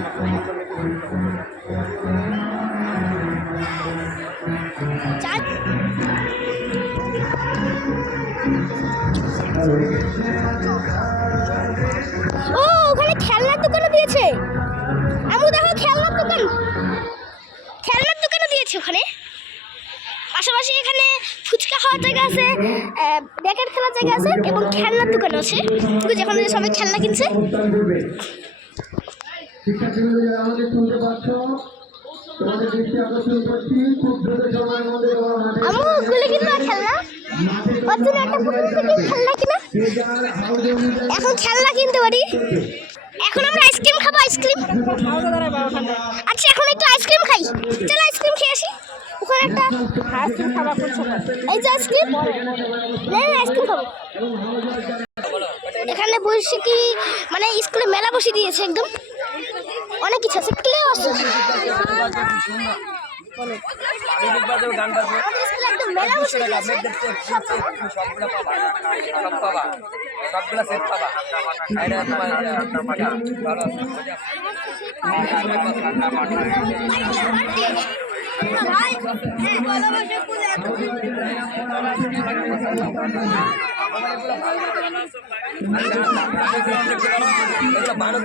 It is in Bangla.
ও ওখানে খেলনার দোকানও দিয়েছে। আমু দেখো খেলনার দোকানও দিয়েছে ওখানে। পাশাপাশি এখানে ফুচকা খাওয়ার জায়গা আছে, র্যাকেট খেলার জায়গা আছে এবং খেলনার দোকান আছে, যেখানে সবাই খেলনা কিনছে। আমু গুলি কিনলো খেলনা, খেলনা কিনা এখন খেলনা কিনতে পারি। এখন আমরা আইসক্রিম খাবো, আইসক্রিম। আচ্ছা এখন একটু আইসক্রিম খাই, চলো আইসক্রিম খেয়ে আসি। ওখানে একটা আইসক্রিম খাবো, এই যে আইসক্রিম, আইসক্রিম খাবো। এখানে বসে কি মানে স্কুলে মেলা বসে দিয়েছে, একদম অনেক কিছু আছে, ক্লে আছে। ভালো